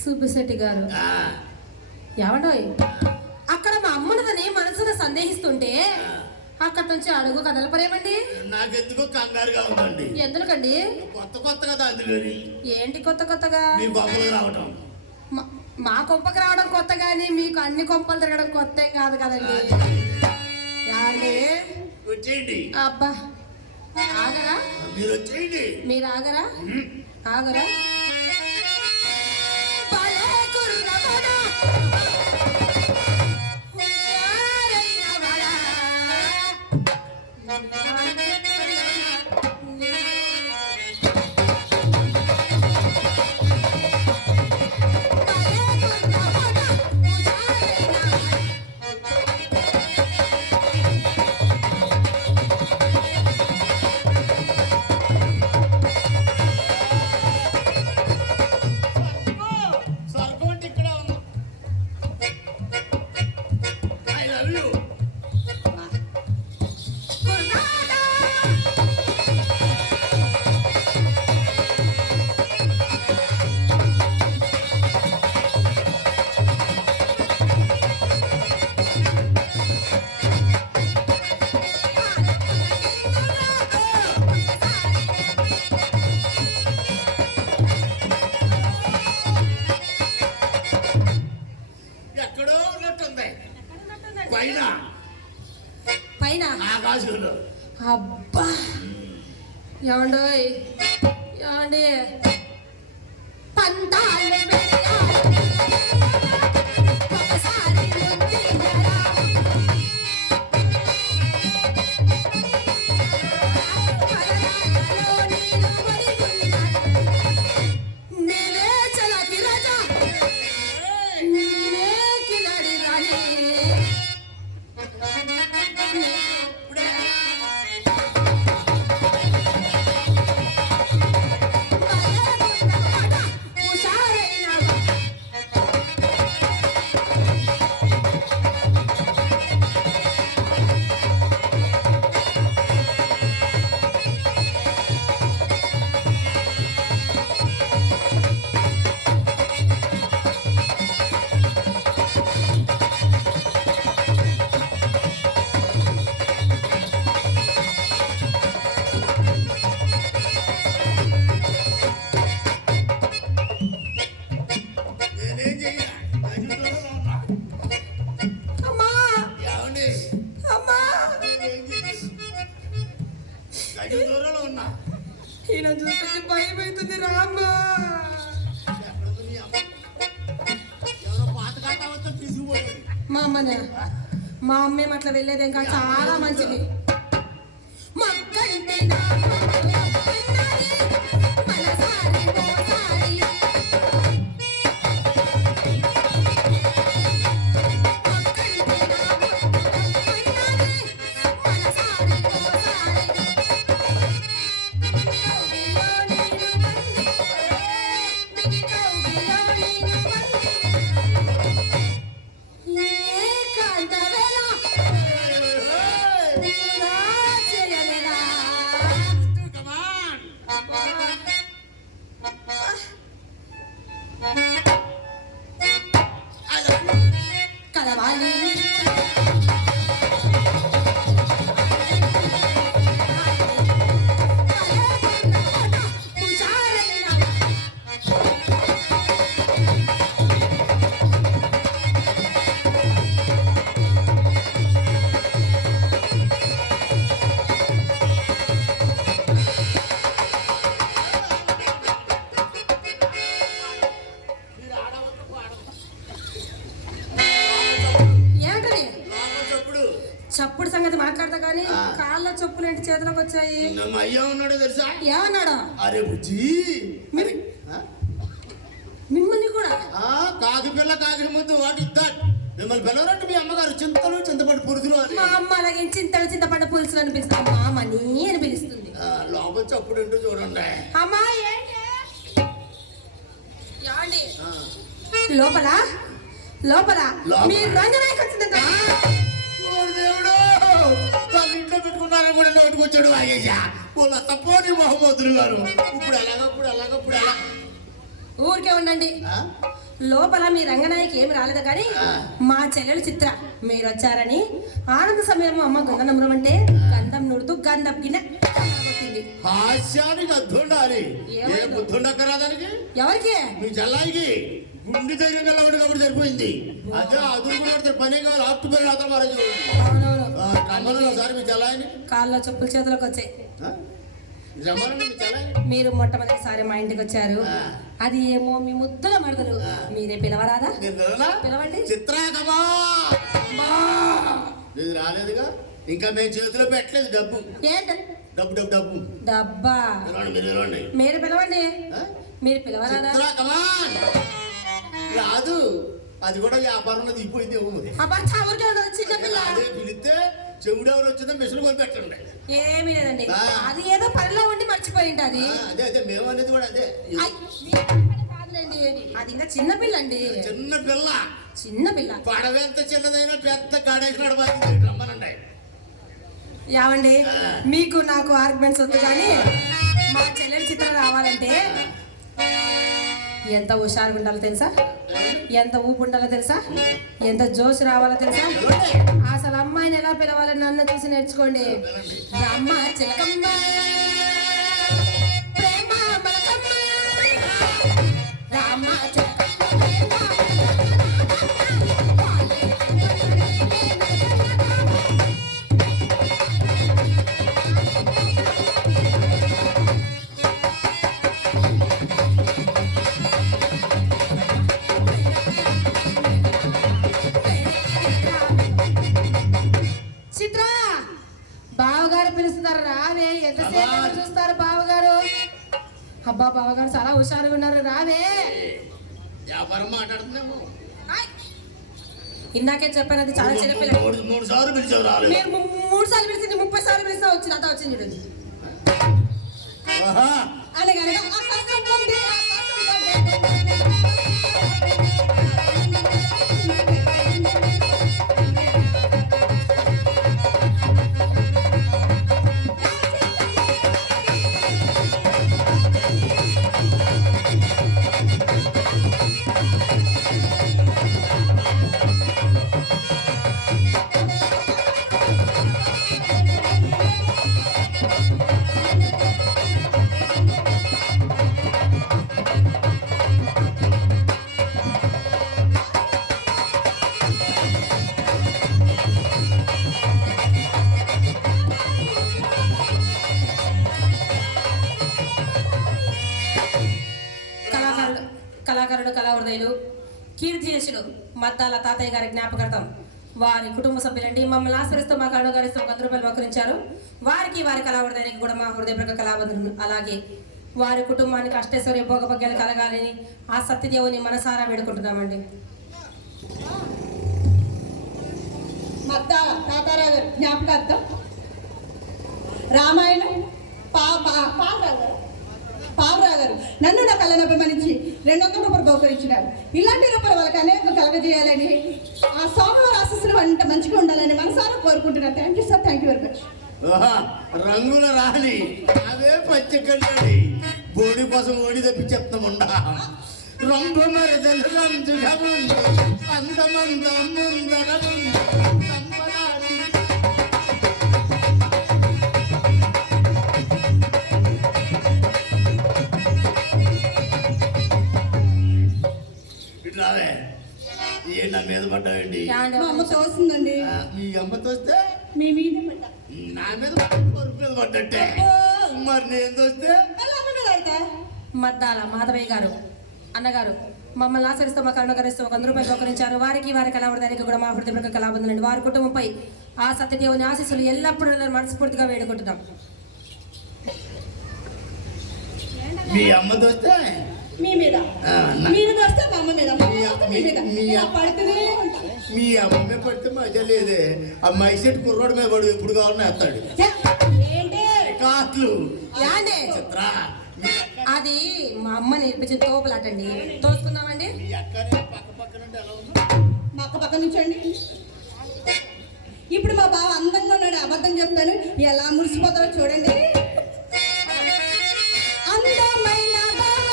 సుబ్బిశెట్టి గారు ఏమండోయ్, అక్కడ మా అమ్మనదని మనసులో సందేహిస్తుంటే అక్కడి నుంచి అడుగు కదలపరేమండి. నాకెందుకో కంగారుగా ఉందండి. ఎందుకండి? కొత్త కొత్త కదా, అందుకని. ఏంటి కొత్త కొత్తగా? మీ కొంపలు రావటం. మా కొంపకి రావడం కొత్త గాని మీకు అన్ని కొంపలు తిరగడం కొత్త ఏం కాదు కదండి. వచ్చేయండి. అబ్బా ఆగరా? మీరు వచ్చేయండి. మీరు ఆగరా? ఆగరా? పైన ఆకాశంలో. అబ్బా ఏమండోయ్, ఏమండి పంతాలు ఈయన చూస్తే భయం అవుతుంది. రామ్మా మా అమ్మనే, మా అమ్మేం అట్లా వెళ్ళేది ఇంకా చాలా మంచిది. చప్పుడు సంగతి మాట్లాడతా కానీ ఆ. కాళ్ళ చెప్పులు ఏంటి చేతిలోకి వచ్చాయి? మా అయ్య ఉన్నాడో తెలుసా? ఏమన్నాడు? అరే బుజ్జి, అరే, మిమ్మల్ని కూడా? కాకి పిల్ల కాకి ముందు వాటి మిమ్మల్ని పిలవరంటే మీ అమ్మగారు చింతలు చింతపండు పురుదులు అని. మా అమ్మ అలాగే చింతలు చింతపండు పులుసులు అని పిలుస్తుంది. మామని అని పిలుస్తుంది. లోపల చప్పుడు ఏంటో చూడండి. అమ్మా ఏంటి? ఏమండి? లోపల లోపల మీ రంగనాయకు వచ్చిందంట. దేవుడు తన ఇంట్లో పెట్టుకున్నారని కూడా నోటికి వచ్చాడు వాగేశా. వాళ్ళ తప్పని మహమ్మదులు గారు. ఇప్పుడు ఎలా ఊరికే ఉండండి. లోపల మీ రంగనాయకి ఏమి రాలేదు కానీ మా చెల్లెలు చిత్ర మీరు వచ్చారని ఆనంద సమయంలో అమ్మ గంధం అంటే గంధం నుడుతూ గంధం గిన్నె వచ్చింది. హాస్యానికి అద్దుండాలి. ఏ బుద్ధుండక్కరాదానికి? ఎవరికి? మీ చెల్లాయికి గుండె ధైర్యం గల ఒకటి కాబట్టి సరిపోయింది. అదే అదురు పనే కావాలి. ఆప్టు పేరు రాత్రం ఒకసారి మీ చెల్లాయిని కాళ్ళ చెప్పుల చేతులకు వచ్చాయి. మీరు మొట్టమొదటిసారి మా ఇంటికి వచ్చారు. అది ఏమో మీ ముద్దుల మరదలు. మీరే పిలవరాదా? పిలవండి. చిత్రాకమా రాలేదుగా. ఇంకా మేము చేతిలో పెట్టలేదు డబ్బు. ఏంటి డబ్బు డబ్బు డబ్బు డబ్బా? మీరు పిలవండి. మీరు పిలవరాదా? రాదు. అది కూడా వ్యాపారంలో దిగిపోయింది. చిన్న పిల్ల అదే పిలిస్తే చెవుడు ఎవరు వచ్చిందో మిషన్ కొని పెట్టండి. ఏమీ లేదండి. అది ఏదో పనిలో ఉండి మర్చిపోయింది. అది అదే అదే మేము అనేది కూడా అదే. కాదులేండి, అది ఇంకా చిన్న పిల్ల అండి. చిన్న పిల్ల చిన్న పిల్ల పడవెంత చిన్నదైనా పెద్ద గాడేసినాడు బాగా రమ్మనండి. యావండి మీకు నాకు ఆర్గ్యుమెంట్స్ వద్దు కానీ మా చెల్లెలు చిత్రం రావాలంటే ఎంత హుషారుగా ఉండాలో తెలుసా? ఎంత ఊపు ఉండాలో తెలుసా? ఎంత జోష్ రావాలో తెలుసా? అసలు అమ్మాయిని ఎలా పిలవాలో నన్ను చూసి నేర్చుకోండి. అమ్మ చిలకమ్మ ప్రేమ మలకమ్మ రామ చిత్ర బావగారు పిలుస్తున్నారు. రావే. ఎంతసేపు చూస్తారు బావగారు? అబ్బా బావగారు చాలా హుషారుగా ఉన్నారు. రావే. వ్యాపారం మాట్లాడుతున్నాము. ఇందాకే చెప్పాను అది చాలా చిన్నపిల్ల. 3 సార్లు పిలిచావు రాలేదు. మీరు 3 సార్లు పిలిచింది 30 సార్లు పిలిచినా వచ్చింది. అంతా వచ్చింది చూడండి. అలాగే కళాకారుడు కళావృదయులు కీర్తిశేషులు మద్దాల తాతయ్య గారి జ్ఞాపకార్థం వారి కుటుంబ సభ్యులండి మమ్మల్ని ఆశ్రయిస్తూ మా కళ గారితో 100 రూపాయలు బహుకరించారు. వారికి వారి కళావృదయానికి కూడా మా హృదయపూర్వక కళావందనలు. అలాగే వారి కుటుంబానికి అష్టైశ్వర్య భోగభాగ్యాలు కలగాలని ఆ సత్యదేవుని మనసారా వేడుకుంటున్నామండి. మద్దాల తాతారావు గారి జ్ఞాపకార్థం రామాయణం పావురావు గారు నన్ను నా కళను అభిమానించి 200 రూపాయలు బహుకరించినారు. ఇలాంటి రూపాయలు వాళ్ళకి అనేక కలగజేయాలని ఆ స్వామివారి ఆశీస్సులు అంత మంచిగా ఉండాలని మనసారా కోరుకుంటున్నాను. Thank you sir. Thank you very much. రంగుల రాలి అవే పచ్చకళ్ళి బోడి కోసం ఓడి తప్పి చెప్తాముండా రంగు మరదలు రంజు అందమందం రావే. ఏ నా మీద పడ్డావండి? మా అమ్మ తోస్తుందండి. మీ అమ్మ తోస్తే మీ మీద పడ్డా. నా మీద మీద పడ్డట్టే. మరి నేను తోస్తే మద్దాల మాధవయ్య గారు అన్నగారు మమ్మల్ని ఆచరిస్తూ మా కరుణకరిస్తూ ఒక 100 రూపాయలు బహుకరించారు. వారికి వారి కళావృదానికి కూడా మా హృదయపూర్వక కళాబంధులండి. వారి కుటుంబంపై ఆ సత్యదేవుని ఆశీస్సులు ఎల్లప్పుడూ మనస్ఫూర్తిగా వేడుకుంటున్నాం. మీ అమ్మ దోస్తే మీ మీద ఆ, నా- మీరు వస్తే మా అమ్మ మీద మా అమ్మ వస్తే మీ మీద ఇలా పడుతూనే ఉంటా. మీ అమ్మే పడితే మజా లేదే. ఆ మైసెట్ కుర్రోడు మీద పడు ఎప్పుడు కావాలని వేస్తాడు. ఏంటి కాట్లు యాండి చిత్ర అది మా అమ్మ నేర్పించిన తోపులాటండి. తోసుకుందామండి. మీ అక్కనే పక్క పక్క నుండి ఎలా ఉంది? మా అక్క పక్క నుంచండి. ఇప్పుడు మా బావ అందంగా ఉన్నాడు, అబద్ధం చెప్తాను, ఎలా మురిసిపోతారో చూడండి. అందమైన బావ,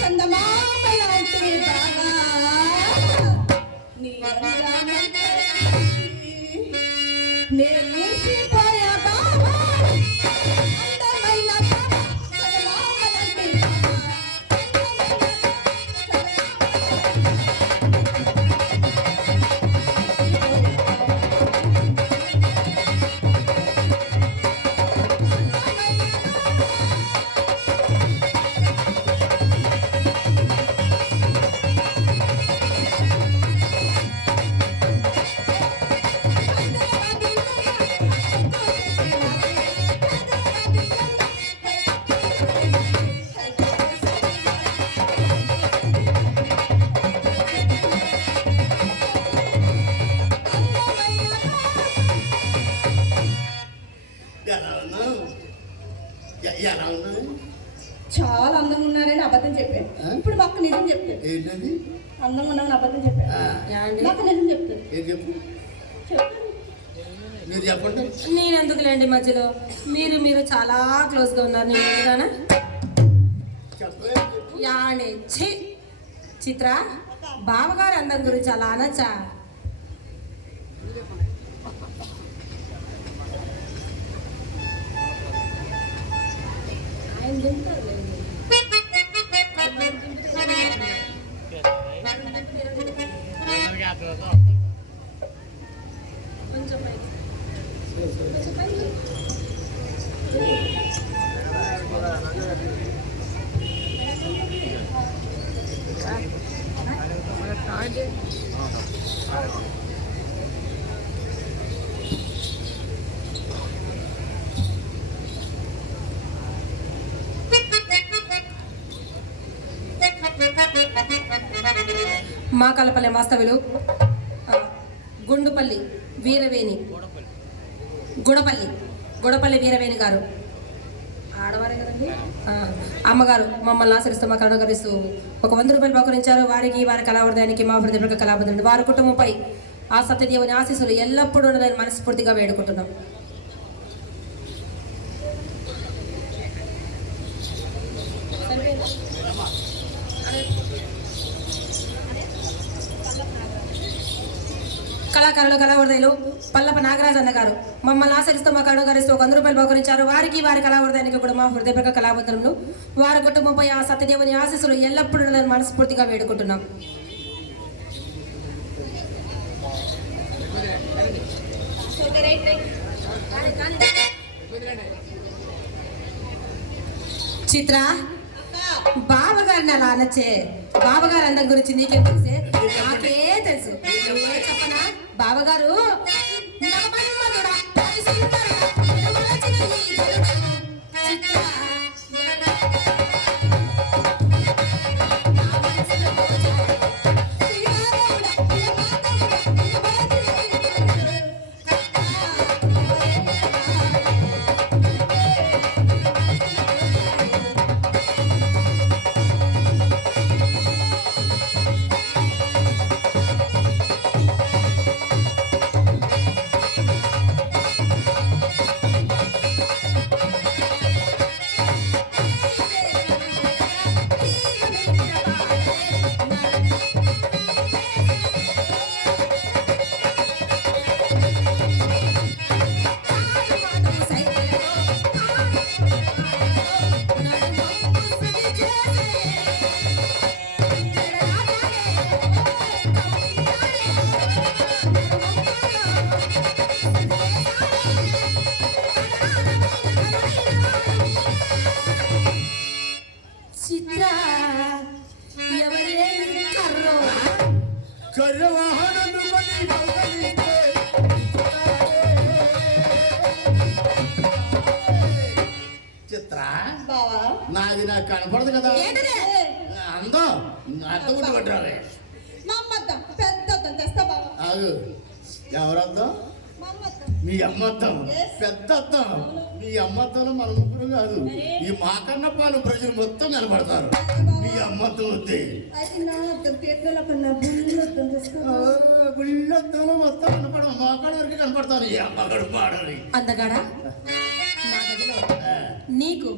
చందమామ లాంటి బావ, నీ అందాలంటే నేను మురిసిపోయా బావ. అందమైన బావ, చందమామ లాంటి బావ, ఎలా ఉన్నావు? ఎలా ఉన్నావు? చాలా అందంగా ఉన్నారని అబద్ధం చెప్పాను. ఆ? ఇప్పుడు మాకు నిజం చెప్తాడు. ఏంటది? అందంగా ఉన్నామని అబద్ధం చెప్పాను. ఆ, యాండి మాకు నిజం చెప్తాడు. ఏం చెప్పు. చెప్తాడు. మీరు చెప్పండి. నేను ఎందుకులేండి మధ్యలో. మీరు చాలా క్లోజ్గా ఉన్నారు. నేను ఎదురానా? చెప్పే యాండి ఛీ చిత్ర, బావగారు అందం గురించి అలా అనొచ్చా? ఆయన తింటారులేండి. కొంచెం పైకి. కొంచెం పైకి. మా కలపల్లె వాస్తవ్యులు గుండుపల్లి వీరవేణి గుడపల్లి వీరవేణి గారు ఆడవారే కదండి. అమ్మగారు మమ్మల్ని ఆశ్రయిస్తూ మా కరుణకరిస్తూ ఒక 100 రూపాయలు బహుకరించారు. వారికి వారి కళావృదానికి మా హృదయపూర్వక కళాబంధులండి. వారి కుటుంబంపై ఆ సత్యదేవుని ఆశీస్సులు ఎల్లప్పుడూ ఉండాలని మనస్ఫూర్తిగా వేడుకుంటున్నాం. కళాకారులు కళావృదయులు పల్లప నాగరాజ్ అన్న గారు మమ్మల్ని ఆచరిస్తూ మా కరుణకరిస్తూ ఒక 100 రూపాయలు బహుకరించారు. వారికి వారి కళావృదానికి కూడా మా హృదయపూర్వక కళాబంధనలు. వారి కుటుంబంపై ఆ సత్యదేవుని ఆశీస్సులు ఎల్లప్పుడూ ఉండాలని మనస్ఫూర్తిగా వేడుకుంటున్నాం. చిత్ర, బావగారిని అలా అనొచ్చే. బావగారు అందం గురించి నీకేం తెలిసే? నాకే తెలుసు. నువ్వే చెప్పనా? బావగారు నవమన్మధుడా, అతి సుందరుడా, నిరమలచిన ఈ ధరుడా. చిత్ర, నా మనసులో గోచారం. శ్రీరాముడా, చర్యవాహనం చిత్ర బావా నాది నాకు కనపడదు కదా ఏంటది? అందం అర్థం గుర్తుపట్టాలి మా అమ్మద్దం పెద్ద అద్దం తెస్తా బావా ఆగు ఎవరద్దం మా అమ్మద్దం మీ అమ్మద్దం Yes. పెద్ద అద్దం మీ అమ్మద్దంలో మన ముగ్గురు కాదు ఈ మాకన్న పాలు ప్రజలు మొత్తం కనపడతారు మీ అమ్మద్దం వద్దే అయితే నా అద్దం తీర్థంలో కన్నా బుల్లు అద్దం తెస్తా గుళ్ళద్దంలో మొత్తం కనపడం మోకాళ్ళ వరకు కనపడతాను ఈ అమ్మగడు పాడని అందగాడా నా గదిలో నీకు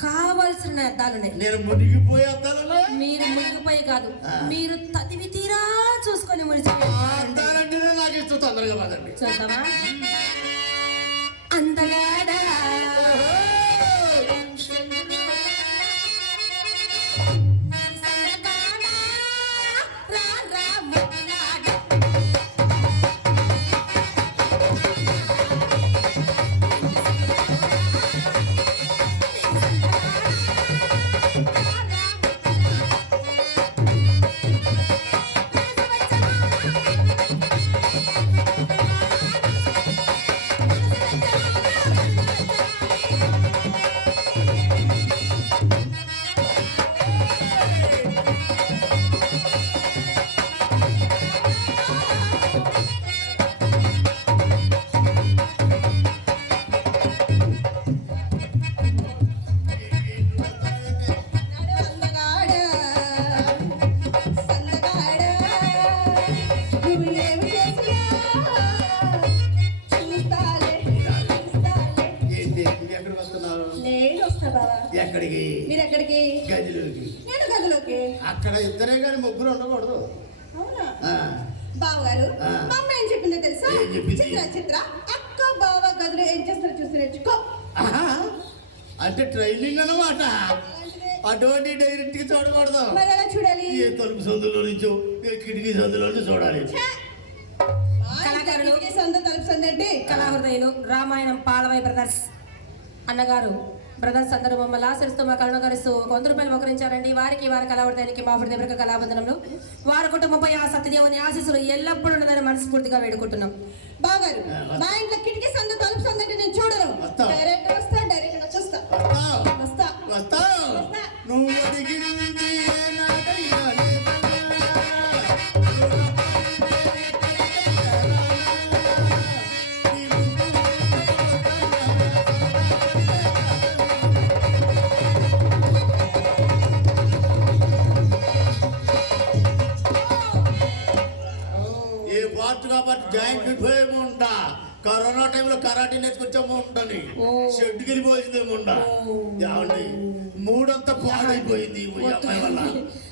కావలసిన అద్దాలున్నాయి. నేను మునిగిపోయే అద్దాలలో మీరు మునిగిపోయి కాదు, మీరు తదివి తీరా చూసుకొని మునిచి అద్దాలంటేనే నాకు ఇష్టం తొందరగా పదండి చూద్దామా? అందగాడా రా రా మొదలాడా. అందగాడా సందగాడా నువ్వు ఏమి చేసినా చూస్తాలే ఏంటి ఎక్కడికి వస్తున్నారు నేను వస్తా బావా ఎక్కడికి మీరు ఎక్కడికి గదిలోకి నేను గదిలోకి అక్కడ ఇద్దరే కానీ ముగ్గురు ఉండకూడదు అవునా ఆ, బావగారు ఆ. మా అమ్మ ఏం చెప్పిందో తెలుసా ఏం చెప్పింది? చిత్ర అక్క బావ గదిలో ఏం చేస్తారో చూసి నేర్చుకో ఆహా, అంటే ట్రైనింగ్ అన్నమాట అలాంటిదే. అటువంటి డైరెక్ట్ గా చూడకూడదు మరి ఎలా చూడాలి ఏ తలుపు సందులో నుంచో ఏ కిటికీ సందులో నుంచి చూడాలి ఛే! మా కళాకారులు. ఇంటికి సంద తలుపు సంద ఏంటి కళాహృదయులు రామాయణం పాలవై బ్రదర్స్ అన్నగారు బ్రదర్స్ అందరూ మమ్మల్ని ఆచరిస్తూ మా కరుణకరిస్తూ ₹100 మొకరించారండి. వారికి వారి కళావర్ధానికి మా హృదయపూర్వక కళాబంధనంలో వారి కుటుంబంపై ఆ సత్యదేవుని ఆశీస్సులు ఎల్లప్పుడూ ఉండాలని మనస్ఫూర్తిగా వేడుకుంటున్నాం. బావగారు మా ఇంట్లో కిటికీ సంద తలుపు సంద అంటే నేను చూడను వస్తాం. డైరెక్ట్ వస్తా డైరెక్ట్ వచ్చేస్తా వస్తావు వస్తా వస్తావు వస్తా. నువ్వు అడిగింది ఏనాడైనా ఏ పార్ట్ కాబట్టి జాయింట్ విడిపోయేమో ఉంటా కరోనా టైంలో కరాటే నేర్చుకొచ్చామో ఉంటాను ఓ. షెడ్కి వెళ్ళిపోయిందేమో ఉంటా ఏమండి మూడంతా పాడైపోయింది ఈ అమ్మాయి వల్ల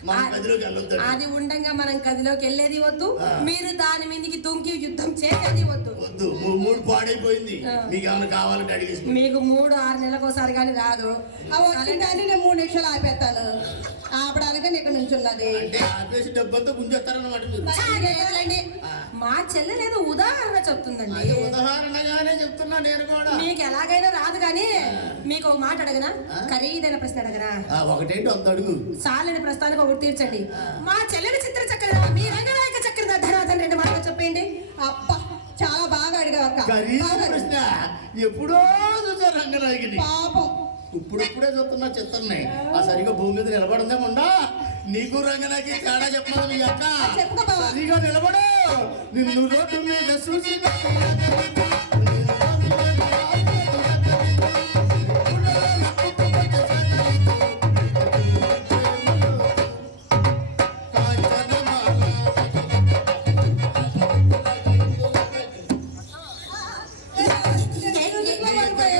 మా గదిలోకి వెళ్ళొద్దండి అది ఉండంగా మనం గదిలోకి వెళ్ళేది వద్దు, ఆ. మీరు దాని మీదకి దుంకి యుద్ధం చేసేది వద్దు. వద్దు మూడు పాడైపోయింది ఆ. మీకు ఏమైనా కావాలంటే అడిగేసి మీకు 3-6 నెలలకోసారి కానీ రాదు. ఆ వచ్చిందని నేను 3 నిమిషాలు ఆపేస్తాను ఆపడానికి ఇక్కడ నుంచున్నది అంటే ఆపేసి డబ్బంతా గుంజేస్తారన్నమాట మీరు చాలేదండి. ఆ. మా చెల్లెలేదు ఉదాహరణ చెప్తుందండి. అది ఉదాహరణగానే చెప్తున్నా నేను కూడా మీకు ఎలాగైనా రాదు కానీ మీకు ఒక మాట అడగనా? ఆ? ఖరీదైన ప్రశ్న అడగనా? ఒకటేంటి అంత అడుగు చాలని ప్రస్తుతానికి ఒకటి తీర్చండి. మా చెల్లెలి చిత్ర చక్రధర, మీ రంగనాయక చక్రధర ధనాథన్ 2 మాటలు చెప్పండి. అబ్బా చాలా బాగా అడిగావు అక్క ఖరీదు బావగారు, ప్రశ్న ఎప్పుడో చూసారు రంగనాయకుని పాపం ఇప్పుడిప్పుడే చూస్తున్నా చిత్రని ఆ సరిగా భూమి మీద నిలబడిందేముండా నీకు రంగనాకి తేడా చెప్పమని మీ అక్క చెప్పుకో బావ. సరిగా నిలబడు నిన్ను రోడ్డు మీద చూసి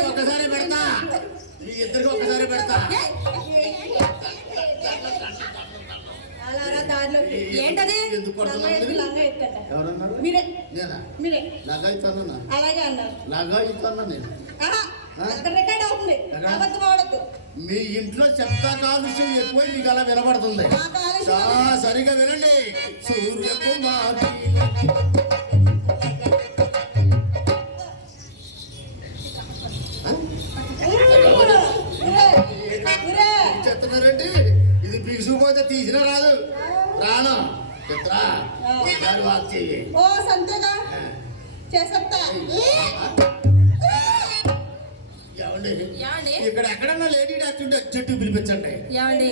ఒకసారి పెడతా ఈ ఇద్దరికి ఒకసారి పెడతా అలా రా దారిలోకి ఏంటది? ఎందుకు లంగా కొడుతున్నారు ఎత్తు, లంగా ఎత్తట. ఎవరన్నారు మీరే నేనా మీరే నగా ఇస్తానన్నా అలాగే అన్నారు నగా ఇస్తానా నేను ఆహా, ఆ? అక్కడ రికార్డ్ అవుతుంది ఎక్కడ? అబద్ధం ఆడద్దు మీ ఇంట్లో చెత్త కాలుష్యం ఎక్కువ మీకు అలా వినబడుతుంది ఆ కాలుష్యం సరిగా వినండి సూర్యకుమారి చెప్తున్నారండి ఇది బిగుసుకుపోతే తీసినా రాదు రాను చిత్ర ఒకసారి వాక్ చెయ్యి. ఓ సంతేగా చేసేస్తా. ఏమండి ఏమండి ఇక్కడ ఎక్కడన్నా లేడీ డాక్టర్ ఉంటే చెట్టు పిలిపించండి. ఏమండి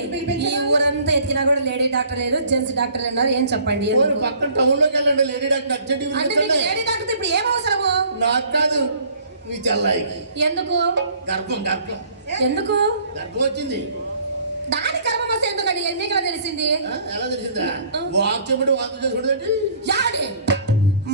ఈ ఊరంతా ఎతికినా కూడా లేడీ డాక్టర్ లేరు, జెంట్స్ డాక్టర్ ఉన్నారు. ఏం చెప్పండి పోనీ ఎందుకు? పక్కన టౌన్ లోకి వెళ్ళండి, లేడీ డాక్టర్ అర్జెంట్ అంటే మీకు పిలిపించండి. లేడీ డాక్టర్ ఇప్పుడు ఏం అవసరము? నాకు కాదు, మీ చెల్లాయికి ఎందుకు గర్భం ఎందుకు గర్భం వచ్చింది. దాని కర్మ వస్తే ఎందుకండి? ఎన్నికలు తెలిసింది. ఎలా తెలిసిందా? వాక్ చేయమంటే వాక్ చేసుకోండి. యాడి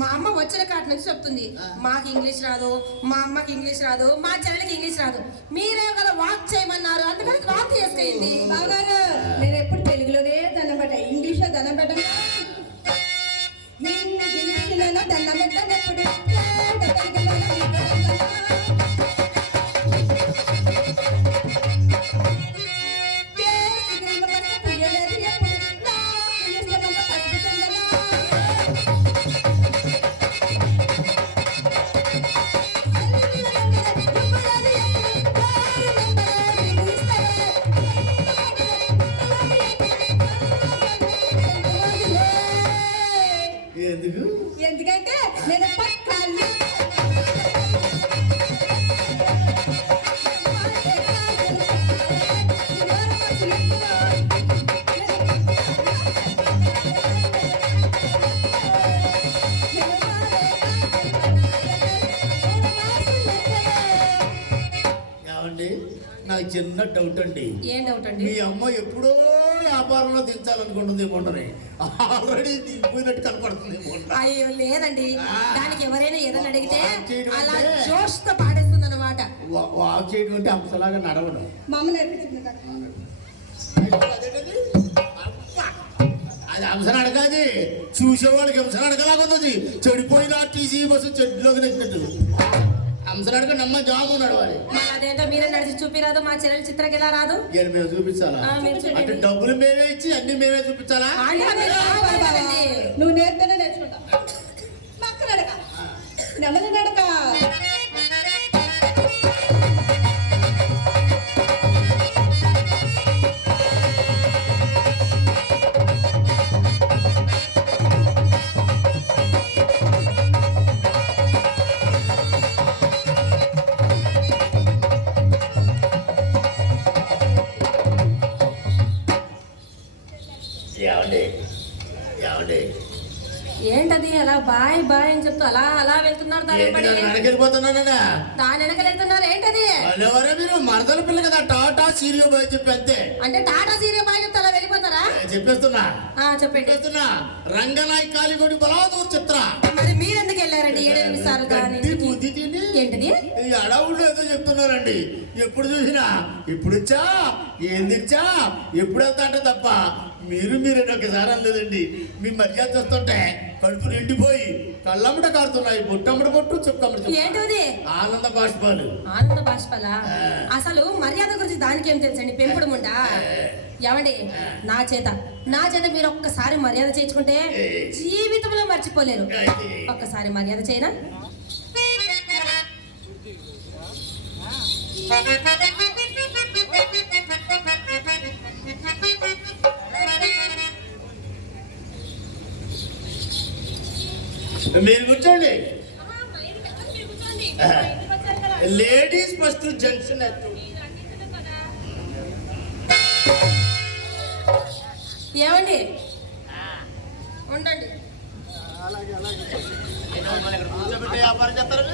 మా అమ్మ వచ్చిన కాటి నుంచి చెప్తుంది, మాకు ఇంగ్లీష్ రాదు, మా అమ్మకి ఇంగ్లీష్ రాదు, మా చెల్లెలకి ఇంగ్లీష్ రాదు, మీరే కదా వాక్ చేయమన్నారు, అందుకని వాక్ చేసుకుంది. బావగారు నేను ఎప్పుడు తెలుగులోనే దండం పెట్ట, ఇంగ్లీష్లో దండం పెట్టను. ఇంగ్లీష్లో దండం పెట్టను ఎప్పుడు. ఎందుకు? ఎందుకంటే నేను పక్కాలి. ఏమండి నాకు చిన్న డౌట్ అండి. ఏం డౌట్ అండి? మీ అమ్మ ఎప్పుడో వ్యాపారంలో దించాలనుకుంటుంది ఏమోనని, ఆల్రెడీ దిగిపోయినట్టు కనపడుతుంది ఏమో. అయ్యో లేదండి, దానికి ఎవరైనా ఏదైనా అడిగితే వాక్ చేయడం అలా అంటే- జోష్తో పాడేస్తుంది అనమాట. వాక్ చేయడం అంటే అంశలాగా నడవడం. మా అమ్మ నేర్పించింది నాకు. అది అంశం అడగాది, చూసేవాళ్ళకి అంశం అడగలాగా ఉంది. చెడిపోయిన టీసీ బస్సు చెట్టులోకి నెట్టినట్టు అంశం అడగ నమ్మ జాము నడవాలి. మరి అదేంటో మీరే నడిచి చూపిరాదు, మా చెల్లెలు చిత్రకి ఎలా రాదు? ఇక మేము చూపించాలా? మీరు చూడండి. అంటే డబ్బులు మేమే ఇచ్చి అన్ని మేమే చూపించాలా? కదండి. నువ్వు నేర్తేనే నేర్చుకుంటా. పక్క నడక, నెమ్మది నడక. ఏమండి ఏమండి ఏంటది అలా బాయ్ బాయ్ అని చెప్తూ అలా అలా వెళ్తున్నారు దాని వెంబడి? వెనకెళ్ళిపోతున్నానా? దాని వెనక వెళ్తున్నారు ఏంటది? ఎవరే మీరు మరదల పిల్ల కదా, టాటా సీరియో బాయ్ చెప్పి అంతే. అంటే టాటా సీరియో బాయ్ చెప్తే అలా వెళ్ళిపోతారా? చెప్పేస్తున్నా చెప్పండి. చెప్పేస్తున్నా రంగనాయ్ కాలిగొడి బలాదూర్ చిత్ర. మరి మీరెందుకు వెళ్ళారండి 7 సార్లు దాని? గడ్డి బుద్ధి తిని ఏంటిది? ఈ అడవుల్లో ఏదో చెప్తున్నారండి. ఎప్పుడు చూసినా ఇప్పుడు వచ్చా ఏందిచ్చా ఎప్పుడు వెళ్తా అంటే తప్ప మీరు ఒకసారి అనలేదండి. మీ మర్యాద చూస్తుంటే కడుపు నిండిపోయి కళ్ళమ్మట కారుతున్నాయి, బుట్టమ్మట కొట్టు చుక్కమ్మట చుక్క. ఏంటిది? ఆనంద బాష్పాలు. ఆనంద బాష్పల. అసలు మర్యాద గురించి దానికి ఏం తెలుసండి? పెంపుడు ముండా. ఏమండి నా చేత మీరు ఒక్కసారి మర్యాద చేయించుకుంటే జీవితంలో మర్చిపోలేరు. ఒక్కసారి మర్యాద చేయనా? మీరు కూర్చోండి. లేడీస్ ఫస్ట్ జంక్షన్ ఏమండి ఉండండి. కూర్చోబెట్టి వ్యాపారం చేస్తారు.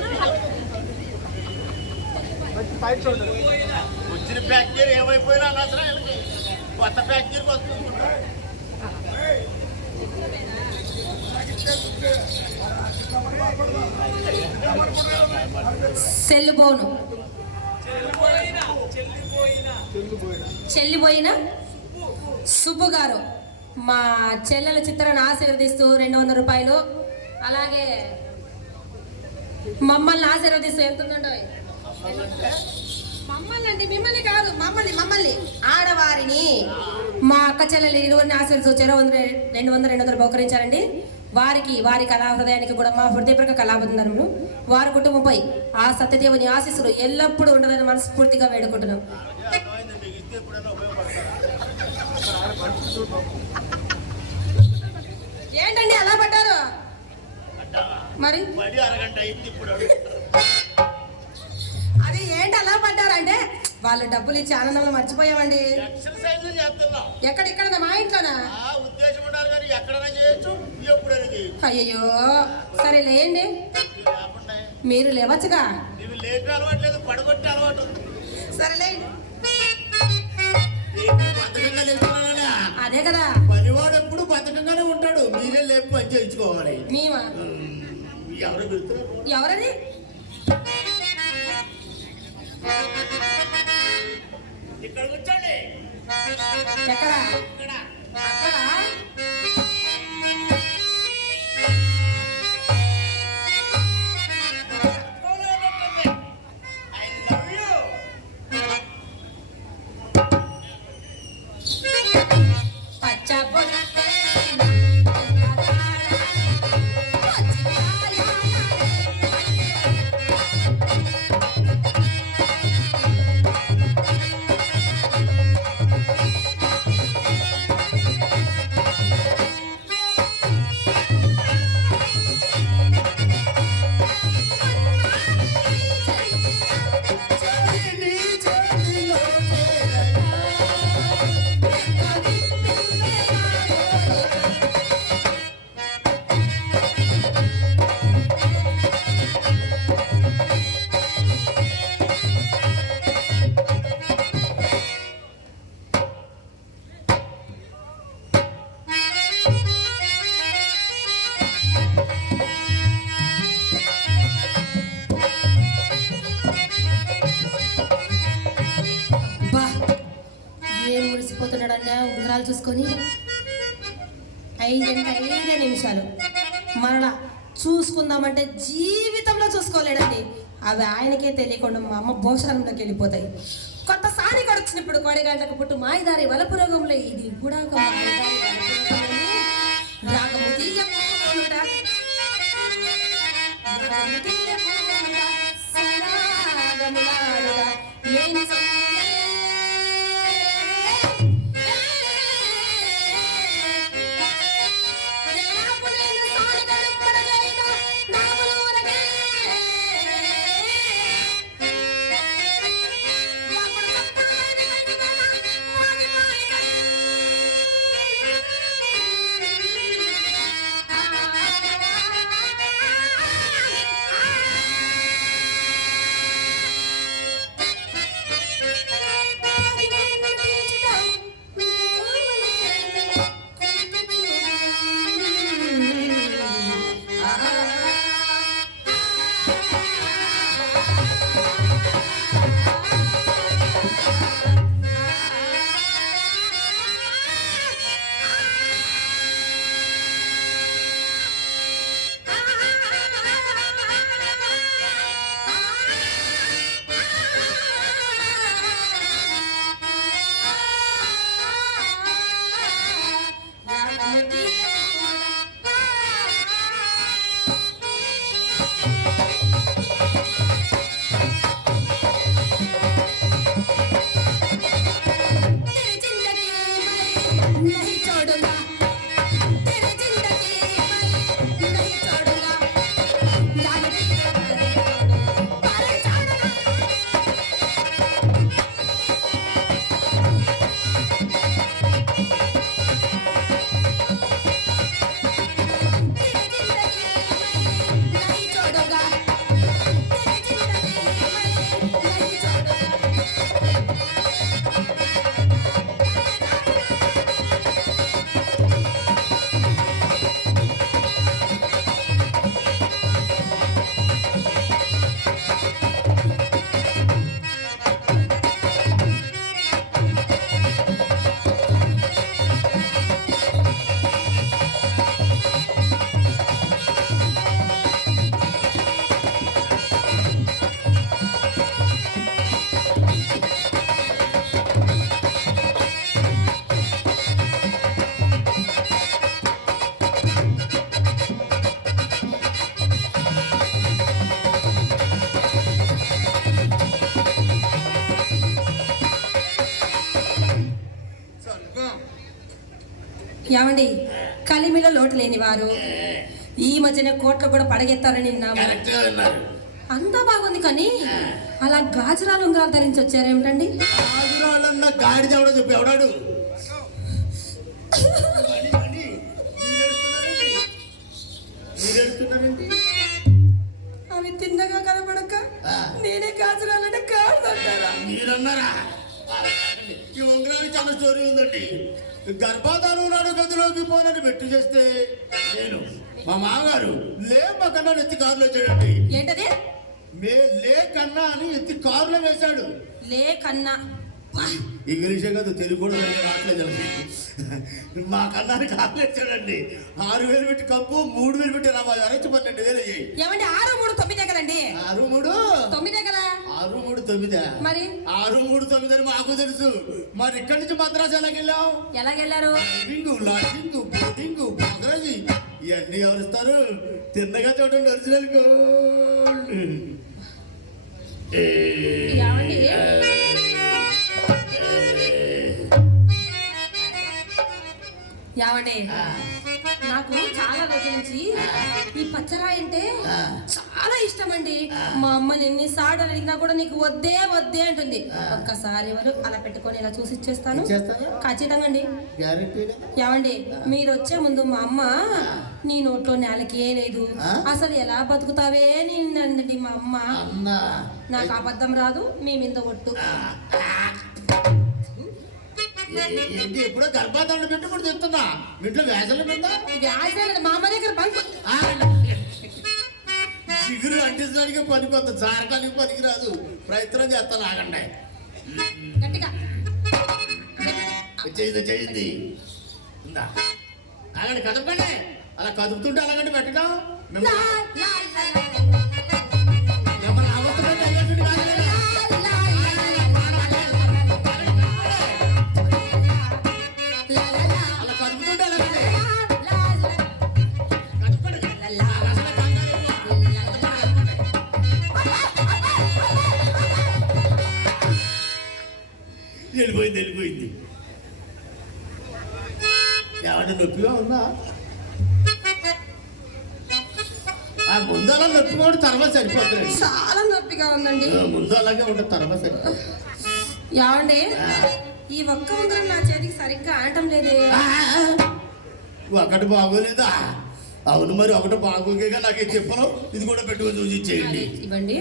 వచ్చిన ఫ్యాక్టరీ ఏమైపోయినా అనవసరం, కొత్త ఫ్యాక్టరీకి వస్తుంది. సెల్లుబోను చెల్లిపోయిన సుబ్బు గారు మా చెల్లెల చిత్రాన్ని ఆశీర్వదిస్తూ 200 రూపాయలు, అలాగే మమ్మల్ని ఆశీర్వదిస్తూ ఎంత ఉందండి? మమ్మల్ని అండి, మిమ్మల్ని కాదు, మమ్మల్ని ఆడవారిని మా అక్క చెల్లెలు ఇరువురిని ఆశీర్వదిస్తూ 200 బహుకరించారండి. వారి కళా హృదయానికి కూడా మా హృదయపూర్వక కళాబంధనములు, వారి కుటుంబంపై ఆ సత్యదేవుని ఆశీస్సులు ఎల్లప్పుడూ ఉండాలని మనస్ఫూర్తిగా వేడుకుంటున్నాం. మరి పడి అరగంట అయింది ఇప్పుడు. అది ఏంటి అలా పడ్డారంటే వాళ్ళు డబ్బులు ఇచ్చి ఆనందంలో మర్చిపోయామండి. ఎక్సర్సైజ్ చేస్తున్నాం. ఎక్కడిక్కడ మా ఇంట్లోనా? ఆ ఉద్దేశం ఉండాలి కానీ ఎక్కడైనా చేయొచ్చు, ఎప్పుడైనా చేయొచ్చు. అయ్యో సరే లేండి, ఇది లేకుండా మీరు లేవచ్చుగా. నీవు లేపే అలవాటు లేదు, పడగొట్టే అలవాటు ఉంది. సరేలేండి. ఏంటి బద్ధకంగా లేస్తున్నానా? అదే కదా పనివాడు ఎప్పుడు బద్ధకంగానే ఉంటాడు. మీరే లేపి పని చేయించుకోవాలి. మేమా? ఎవరు పెడుతున్నారు? ఎవరది? ఇక్కడ కూర్చోండి. ఎక్కడ? ఇక్కడ అక్కడ? I love you. పచ్చ పొట్టే ఏం మురిసిపోతున్నాడన్నా ఉంగరాలు చూసుకొని. 5 నిమిషాలు మరలా చూసుకుందామంటే జీవితంలో చూసుకోలేడండి. అవి ఆయనకే తెలియకుండా మా అమ్మ భోషాలంలోకి వెళ్ళిపోతాయి. కొత్త సారి గడిచినప్పుడు 1 గంటకు పుట్టు మాయదారి వలపురోగంలో ఇది కూడా ఒక మాయదారి వలపురోగమేనే. రాగము తీయకుండా రాగము తీయకుండా సరాగములాడుగా లేని ఏమండి, కలిమిలో లోటు లేని వారు, ఈ మధ్యన కోట్లు కూడా పడగెత్తారని నా కరెక్ట్ గా విన్నారు. అంతా బాగుంది కానీ అలా గాజురాలు ఉంగరాలు ధరించి వచ్చారేమిటండి? గాజురాలన్న గాడిద ఎవడో చెప్పు, ఎవడాడు? మీరేడుతున్నారండి? అవి తిన్నగా కనపడక నేనే గాజురాలంటే కాదుంటారా? మీరన్నారా? ఈ ఉంగరానికి చాలా స్టోరీ ఉందండి. గర్భాధానం నాడు గదిలోకి పోనని పెట్టు చేస్తే నేను మా మామగారు లే మా కన్నా ఎత్తి కారులో వచ్చాడండి. ఏంటది? లే కన్నా అని ఎత్తి కారులో వేశాడు. లే కన్నా ఇంగ్లీషే కాదు, తెలుగు కూడా రావట్లేదు. మా కన్నాని కారులో వేసాడండి. 6,000 పెట్టి కప్పు, 3,000 పెట్టి రాబోయే అరచి 12,000 అయ్యాయి. ఏమండి 6, 3, 9 కదండి? 6, 3, 9 కదా? 6, 3, 9 మరి 6, 3, 9 అని మాకు తెలుసు. మరి ఇక్కడి నుంచి మద్రాసు ఎలాగెళ్ళాం? ఎలాగెళ్ళారు? లాటింగ్ బోటింగ్ బాగరాజీ ఇవన్నీ ఎవరిస్తారు? తిన్నగా చూడండి ఒరిజినల్ గోల్డ్. ఏమండి ఏమండి నాకు చాలా రోజుల నుంచి ఈ పచ్చరాయి అంటే చాలా ఇష్టం అండి. మా అమ్మని ఎన్నిసార్లు అడిగినా కూడా నీకు వద్దే వద్దే అంటుంది. ఒక్కసారి ఎవరు అలా పెట్టుకొని ఇలా చూసి ఇచ్చేస్తాను. ఖచ్చితంగా అండి. ఏమండి మీరు వచ్చే ముందు మా అమ్మ నీ నోట్లో నేలకి లేదు, అసలు ఎలా బతుకుతావే నిన్నండి మా అమ్మ. నాకు అబద్ధం రాదు, మీ మీద ఒట్టు. ఎప్పుడో గర్భాధారణ పెట్టి కూడా చెప్తున్నా, ఇంట్లో వ్యాసలు పెద్ద మా అమ్మ దగ్గర చిగురు అంటించడానికి పనికొద్ద, జారకానికి పనికిరాదు. ప్రయత్నం చేస్తాను, ఆగండి. గట్టిగా చేయింది ఆగండి, కదపండి. అలా కదుపుతుంటే అలాగంటే పెట్టడం మిమ్మల్ని అవస్థ పెట్టి అయ్యేటువంటి కాదు. వెళ్ళిపోయింది. ఎవరి నొప్పిగా ఉందా? ఆ ముందు అలా నొప్పిగా ఉంటే తర్వాత సరిపోతుంది. చాలా నొప్పిగా ఉందండి. ముందు అలాగే ఉంటుంది, తర్వాత సరిపోతుంది. ఏమండి ఈ ఒక్క ఉంగరం నా చేతికి సరిగ్గా ఆడటం లేదే. ఒకటి బాగోలేదా? అవును, మరి ఒకటి బాగోగా నాకు చెప్పను. ఇది కూడా పెట్టుకొని చూసి ఇచ్చేయండి. ఇవ్వండి.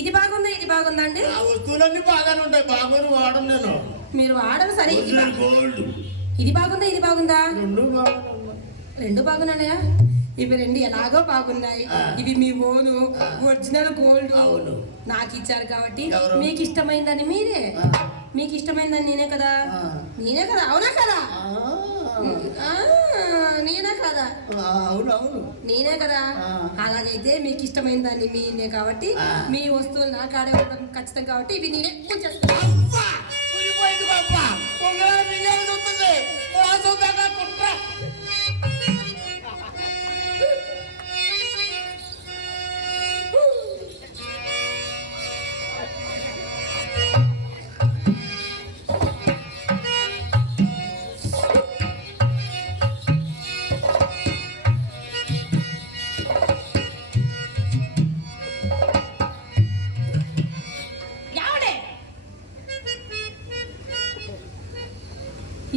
ఇది బాగుందా, ఇది బాగుందా అండి? ఆ వస్తువులన్నీ బాగానే ఉంటాయి, బాగోని వాడను నేను. మీరు వాడరు సరే. గోల్డ్ ఇది బాగుందా, ఇది బాగుందా? రెండు బాగున్నాయా? ఇవి రెండు ఎలాగో బాగున్నాయి. ఇవి మీ ఓను ఒరిజినల్ గోల్డ్. అవును, నాకు ఇచ్చారు కాబట్టి మీకు ఇష్టమైందని మీరే, మీకు ఇష్టమైందని నేనే కదా. అవునా కదా? నేనే కదా? అవును నేనే కదా. అలాగైతే మీకు ఇష్టమైందని మీనే కాబట్టి మీ వస్తువులు నా కాడే ఉండడం ఖచ్చితం కాబట్టి ఇవి నేనే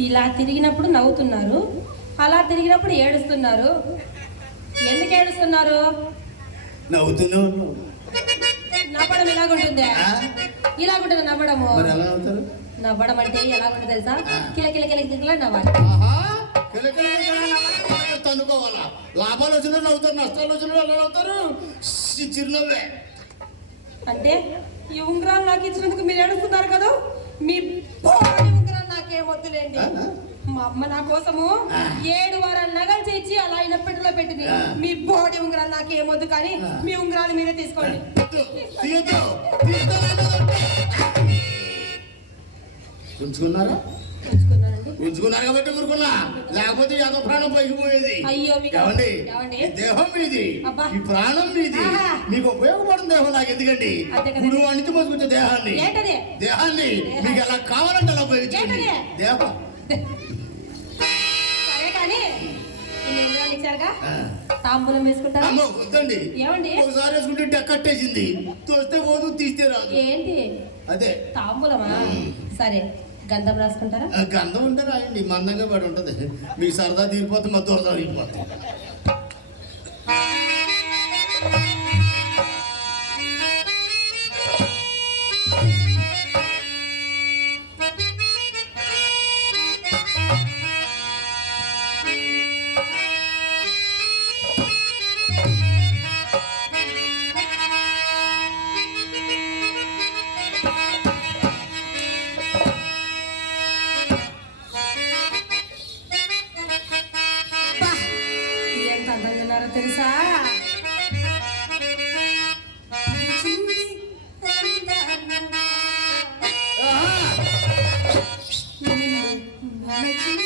ఇలా తిరిగినప్పుడు నవ్వుతున్నారు, అలా తిరిగినప్పుడు ఏడుస్తున్నారు. ఎందుకు ఏడుస్తున్నారు? నవ్వుతూనే ఉన్నావు. నా పడం ఎలాగుంటుందా? ఇలాగుంటుంది నవ్వడము. మరి ఎలా అవుతారు? నవ్వడం అంటే ఎలా ఉంటుంది తెలుసా? కిల కిల కిల కిల నవ్వాలి. ఆహా, తన్నుకోవాలా? లాభాలు వచ్చిన నవ్వుతారు, నష్టాలు వచ్చిన ఎలా నవ్వుతారు? చిరునవ్వే. అంటే ఈ ఉంగరాలు నాకు ఇచ్చినందుకు మీరు ఏడుస్తున్నారు కదా, మీ బోడి ఉంగరాలు నాకేం వద్దులేండి. మా అమ్మ నా కోసము 7 వారాల నగలు తెచ్చి అలా అయిన పెట్టెలో పెట్టింది. మీ బోడి ఉంగరాలు నాకేం వద్దు, కానీ మీ ఉంగరాలు మీరే తీసుకోండి. ఉంచుకున్నారా? ఉంచుకున్నానండి. ఉంచుకున్నారు కాబట్టి ఊరుకున్నా, లేకపోతే ఎంత ప్రాణం పైకి పోయేది. అయ్యో మీకు ఏమండి? ఏమండి? ఈ దేహం మీది, అబ్బా. ఈ ప్రాణం మీది. ఆహా. మీకు ఉపయోగపడిన దేహం నాకు ఎందుకండి? అంతే కదండి. గురువు అణిచి మోసుకొచ్చే దేహాన్ని ఏంటది? దేహాన్ని మీకు ఎలా కావాలంటే అలా ఉపయోగించండి. ఏంటది? దేహం. సరే కానీ ఇన్ని ఉంగరాలు ఇచ్చారుగా, ఆ. తాంబూలం వేసుకుంటారా? అమ్మో వద్దండి. ఏమండి? ఒకసారి వేసుకుంటే కట్టేసింది, తోస్తే పోదు, తీస్తే రాదు. ఏంటి అదే తాంబూలమా? సరే, గంధం రాసుకుంటారా? ఆ గంధం ఉంటే రాయండి, మందంగా పడి ఉంటది. మీకు సరదా తీరిపోతుంది, మా దొరద తీరిపోతుంది. అబ్బా, ఎంత అందంగా ఉన్నారో తెలుసా? ఆహా. నిన్ను